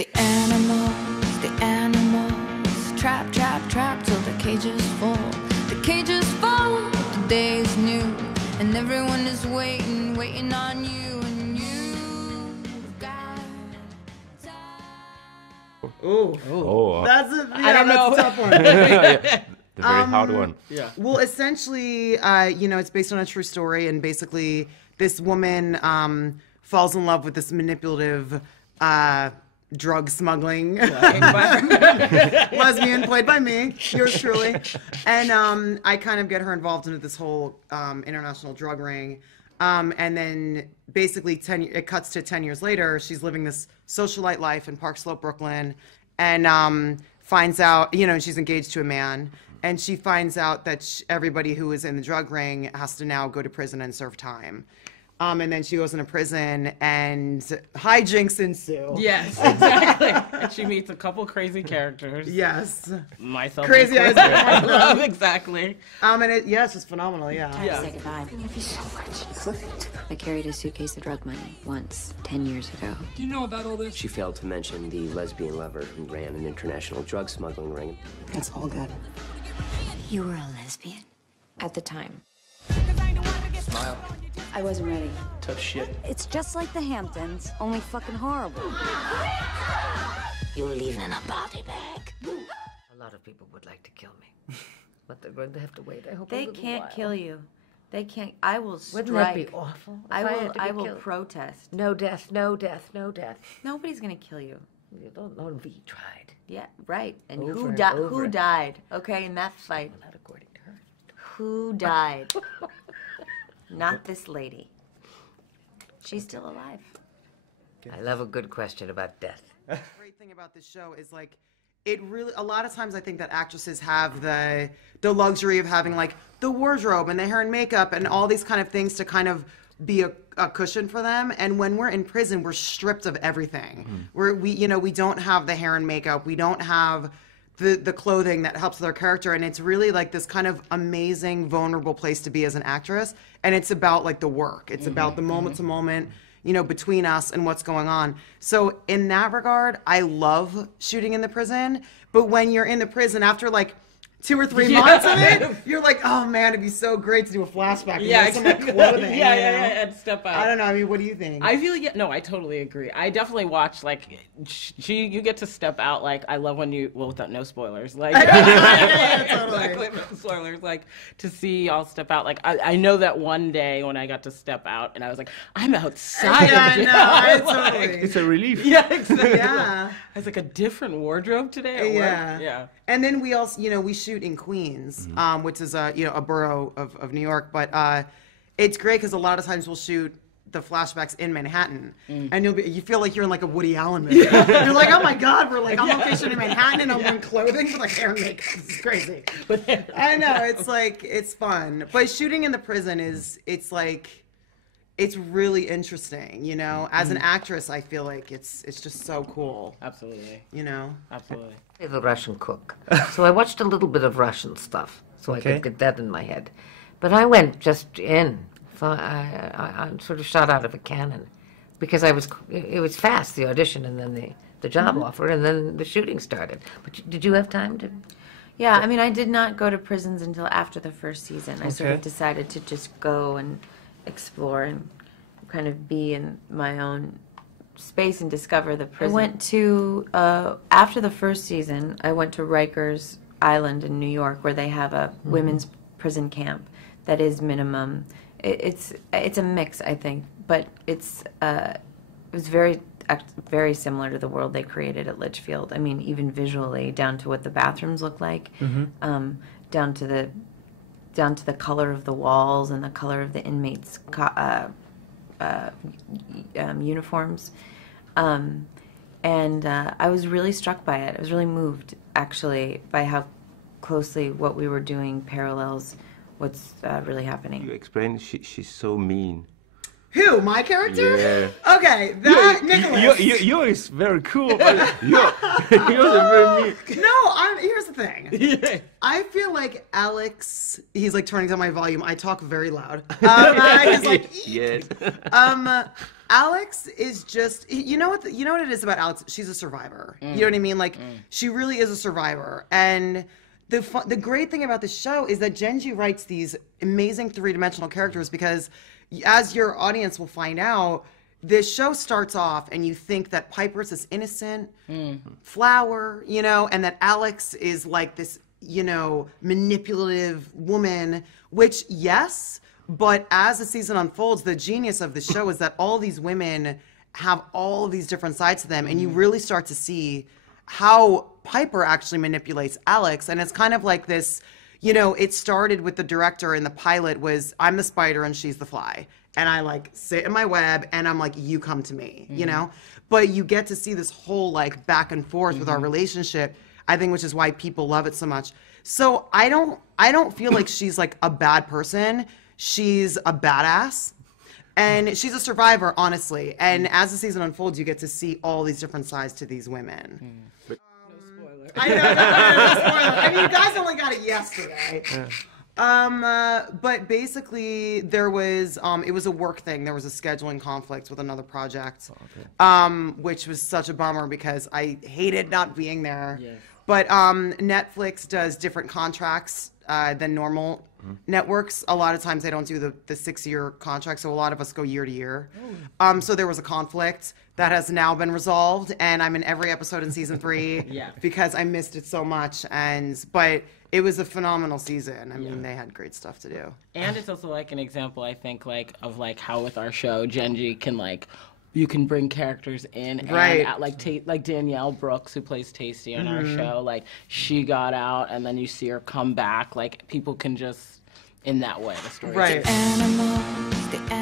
The animals, trap, trap, trap till the cages fall. The cages fall, the day is new, and everyone is waiting, waiting on you, and you've got time. Oh, That's a, I don't know. That's a tough one. the very hard one. Yeah. Well, essentially, it's based on a true story, and basically, this woman falls in love with this manipulative drug smuggling lesbian played by me, yours truly, and I kind of get her involved into this whole international drug ring, and then basically it cuts to 10 years later. She's living this socialite life in Park Slope, Brooklyn, and finds out, she's engaged to a man. And she finds out that everybody who is in the drug ring has to now go to prison and serve time. And then she goes into prison and hijinks ensue. Yes, exactly. And she meets a couple crazy characters. Yes. Myself. Crazy included. as I love exactly. And it's phenomenal, yeah. Yeah. Say goodbye. Thank you so much. I carried a suitcase of drug money once, 10 years ago. Do you know about all this? She failed to mention the lesbian lover who ran an international drug smuggling ring. It's all good. You were a lesbian? At the time. Smile. I wasn't ready. Tough shit. It's just like the Hamptons, only fucking horrible. You're leaving in a body bag. A lot of people would like to kill me, but they're going to have to wait. I hope They a little can't while. kill you. They can't. I will strike. Wouldn't that be awful? if I had will. to be I will killed? protest. No death. No death. No death. Nobody's gonna kill you. You don't know if he tried. Yeah, right. And Over who and died? over. Who died? Okay, in that fight, Not according to her. who died? Not this lady. She's still alive. I love a good question about death. The great thing about this show is like it really a lot of times I think that actresses have the luxury of having like the wardrobe and the hair and makeup and all these kind of things to kind of be a cushion for them. And when we're in prison, we're stripped of everything. We don't have the hair and makeup, we don't have the clothing that helps with our character, and it's really like this kind of amazing vulnerable place to be as an actress. And it's about like the work, it's about the moment to moment, between us and what's going on. So in that regard, I love shooting in the prison. But when you're in the prison after like 2 or 3 months of it, you're like, oh man, it'd be so great to do a flashback. Yeah, and some like clothing. yeah, and step out. I don't know. I mean, what do you think? I feel no, I totally agree. I definitely watch like you get to step out. Like I love when you without no spoilers. Like totally. exactly, no spoilers. Like to see y'all step out. Like I know that one day when I got to step out and I was like, I'm outside. Yeah, of no, jail. totally. It's a relief. Yeah, exactly. Yeah. I was like a different wardrobe today. At Yeah. work. Yeah. And then we also, we shoot in Queens, which is a borough of New York. But it's great because a lot of times we'll shoot the flashbacks in Manhattan, and you feel like you're in like a Woody Allen movie. You're like, oh my God, we're like on location in Manhattan, and I'm wearing clothing for like hair and makeup. This is crazy. But I know it's fun. But shooting in the prison it's really interesting, As an actress, I feel like it's just so cool. Absolutely. Absolutely. The Russian cook. So I watched a little bit of Russian stuff, so I could get that in my head. But I went just in. I sort of shot out of a cannon because it was fast, the audition, and then the job offer, and then the shooting started. But did you have time to? Yeah, I mean, I did not go to prisons until after the first season. I sort of decided to just go and explore and kind of be in my own space and discover the prison. I went to, after the first season, I went to Rikers Island in New York where they have a women's prison camp that is minimum. It's a mix, I think, but it was very similar to the world they created at Litchfield. I mean, even visually, down to what the bathrooms look like, down to the color of the walls and the color of the inmates' uniforms. And I was really struck by it. I was really moved, actually, by how closely what we were doing parallels what's really happening. You explain she's so mean. Who, my character? Yeah. Okay, that Nicholas. Yours is very cool, but yours is very mean. No, here's the thing. I feel like Alex, he's like turning down my volume. I talk very loud. He's like, Yes. Alex is just, you know what it is about Alex? She's a survivor. You know what I mean? Like, she really is a survivor. And the great thing about the show is that Jenji writes these amazing three-dimensional characters because, as your audience will find out, this show starts off and you think that Piper's this innocent flower, you know, and that Alex is like this, you know, manipulative woman, which, yes, but as the season unfolds, the genius of the show is that all these women have all of these different sides to them, and you really start to see how Piper actually manipulates Alex. And it's kind of like this, you know, it started with the director in the pilot was, I'm the spider and she's the fly. And I like sit in my web and I'm like, you come to me, you know? But you get to see this whole like back and forth with our relationship, I think, which is why people love it so much. So I don't feel like she's like a bad person. She's a badass. And she's a survivor, honestly. And as the season unfolds, you get to see all these different sides to these women. No spoiler. I know, no spoiler. I mean, you guys only got it yesterday. But basically it was a work thing. There was a scheduling conflict with another project, which was such a bummer because I hated not being there. Yes. But Netflix does different contracts than normal networks. A lot of times they don't do the 6-year contract, so a lot of us go year to year. So there was a conflict that has now been resolved, and I'm in every episode in season 3 because I missed it so much. But it was a phenomenal season. I mean, they had great stuff to do. And it's also like an example, I think, like of like how with our show, Jenji can like, you can bring characters in, right? And like Danielle Brooks, who plays Tasty on our show, like she got out, and then you see her come back. Like people can just, in that way, the story. Right. Animals, the